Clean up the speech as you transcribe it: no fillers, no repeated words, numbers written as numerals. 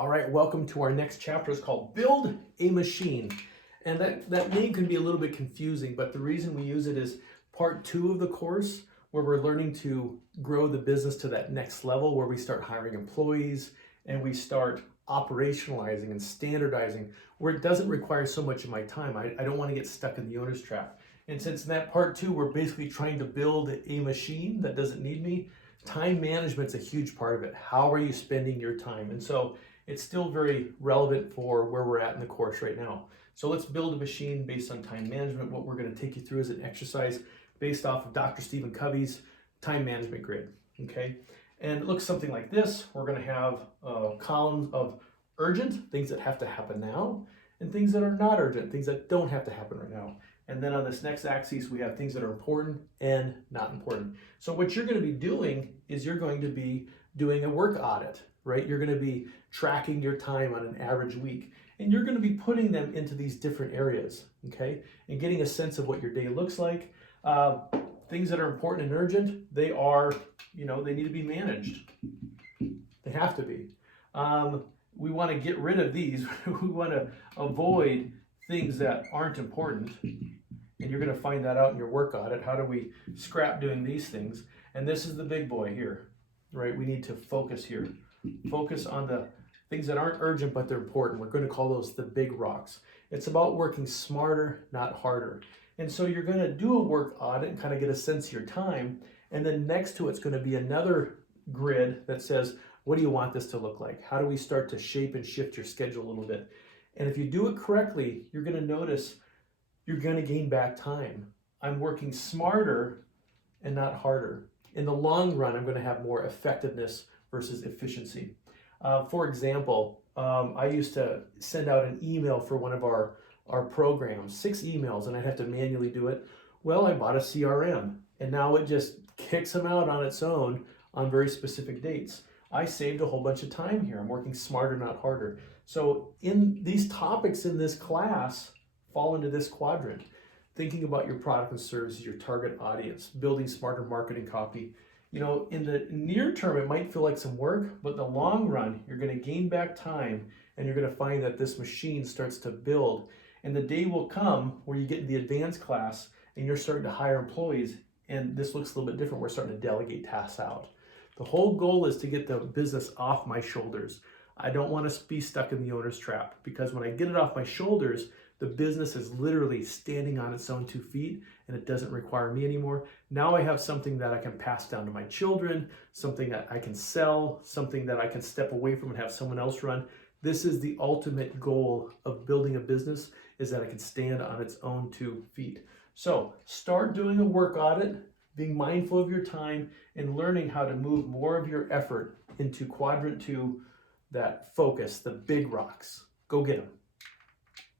All right, welcome to our next chapter. It's called Build a Machine. And that name can be a little bit confusing, but the reason we use it is part 2 of the course, where we're learning to grow the business to that next level, where we start hiring employees and we start operationalizing and standardizing, where it doesn't require so much of my time. I don't want to get stuck in the owner's trap. And since in that part 2, we're basically trying to build a machine that doesn't need me, time management's a huge part of it. How are you spending your time? And so it's still very relevant for where we're at in the course right now. So let's build a machine based on time management. What we're going to take you through is an exercise based off of Dr. Stephen Covey's time management grid. Okay, and it looks something like this. We're going to have columns of urgent, things that have to happen now, and things that are not urgent, things that don't have to happen right now. And then on this next axis, we have things that are important and not important. So what you're going to be doing is you're going to be doing a work audit, right? You're going to be tracking your time on an average week, and you're going to be putting them into these different areas, okay? And getting a sense of what your day looks like. Things that are important and urgent, they are, they need to be managed. They have to be. We want to get rid of these. We want to avoid things that aren't important. And you're going to find that out in your work audit. How do we scrap doing these things? And this is the big boy here, right? We need to focus here. Focus on the things that aren't urgent, but they're important. We're going to call those the big rocks. It's about working smarter, not harder. And so you're going to do a work audit and kind of get a sense of your time. And then next to it's going to be another grid that says, what do you want this to look like? How do we start to shape and shift your schedule a little bit? And if you do it correctly, you're going to notice you're going to gain back time. I'm working smarter and not harder. In the long run, I'm going to have more effectiveness versus efficiency. For example, I used to send out an email for one of our programs, 6 emails, and I'd have to manually do it. Well, I bought a CRM, and now it just kicks them out on its own on very specific dates. I saved a whole bunch of time here. I'm working smarter, not harder. So in these topics in this class fall into this quadrant. Thinking about your product and services, your target audience, building smarter marketing copy. In the near term, it might feel like some work, but in the long run, you're going to gain back time, and you're going to find that this machine starts to build. And the day will come where you get in the advanced class and you're starting to hire employees, and this looks a little bit different. We're starting to delegate tasks out. The whole goal is to get the business off my shoulders. I don't want to be stuck in the owner's trap, because when I get it off my shoulders, the business is literally standing on its own 2 feet, and it doesn't require me anymore. Now I have something that I can pass down to my children, something that I can sell, something that I can step away from and have someone else run. This is the ultimate goal of building a business, is that it can stand on its own 2 feet. So start doing a work audit, being mindful of your time, and learning how to move more of your effort into quadrant 2, that focus, the big rocks. Go get them.